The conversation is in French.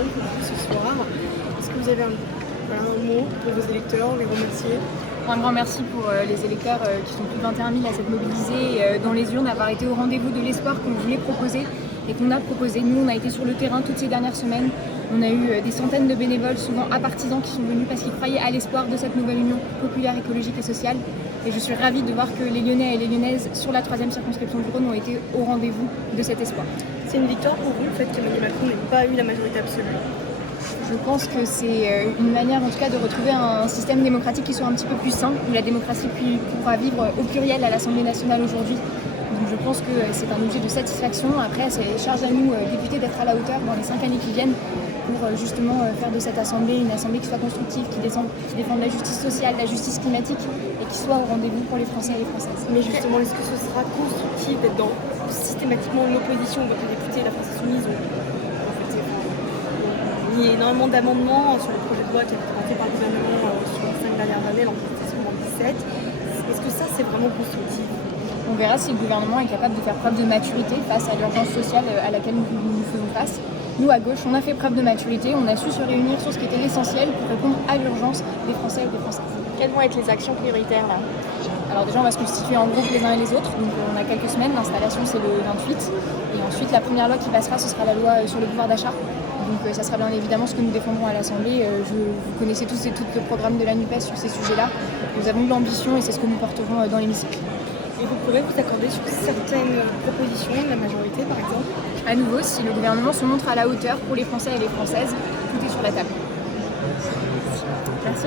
élection pour vous ce soir. Est-ce que vous avez un mot pour vos électeurs, les remercier? Un grand merci pour les électeurs qui sont plus de 21 000 à s'être mobilisés dans les urnes, d'avoir été au rendez-vous de l'espoir qu'on voulait proposer et qu'on a proposé. Nous, on a été sur le terrain toutes ces dernières semaines. On a eu des centaines de bénévoles, souvent apartisans, qui sont venus parce qu'ils croyaient à l'espoir de cette nouvelle union populaire, écologique et sociale. Et je suis ravie de voir que les Lyonnais et les Lyonnaises sur la 3e circonscription du Rhône ont été au rendez-vous de cet espoir. C'est une victoire pour vous, le fait qu'Emmanuel Macron n'ait pas eu la majorité absolue? Je pense que c'est une manière en tout cas de retrouver un système démocratique qui soit un petit peu plus sain, où la démocratie pourra vivre au pluriel à l'Assemblée nationale aujourd'hui. Donc je pense que c'est un objet de satisfaction. Après, c'est charge à nous, députés, d'être à la hauteur dans les 5 années qui viennent pour justement faire de cette Assemblée une Assemblée qui soit constructive, qui défende la justice sociale, la justice climatique et qui soit au rendez-vous pour les Français et les Françaises. Mais justement, est-ce que ce sera constructif d'être systématiquement l'opposition? Votre député, la France Insoumise, il y a énormément d'amendements sur le projet de loi qui a été porté par le gouvernement sur les 5 dernières années, l'emportation en 17. Est-ce que ça, c'est vraiment constructif? On verra si le gouvernement est capable de faire preuve de maturité face à l'urgence sociale à laquelle nous faisons face. Nous, à gauche, on a fait preuve de maturité, on a su se réunir sur ce qui était l'essentiel pour répondre à l'urgence des Français et des Françaises. Quelles vont être les actions prioritaires là? Alors déjà, on va se constituer en groupe les uns et les autres, donc on a quelques semaines, l'installation c'est le 28, et ensuite la première loi qui passera, ce sera la loi sur le pouvoir d'achat. Donc ça sera bien évidemment ce que nous défendrons à l'Assemblée. Vous connaissez tous et toutes le programme de la NUPES sur ces sujets-là. Nous avons de l'ambition et c'est ce que nous porterons dans l'hémicycle. Et vous pourrez vous accorder sur certaines propositions de la majorité, par exemple? À nouveau, si le gouvernement se montre à la hauteur pour les Français et les Françaises, tout est sur la table. Merci.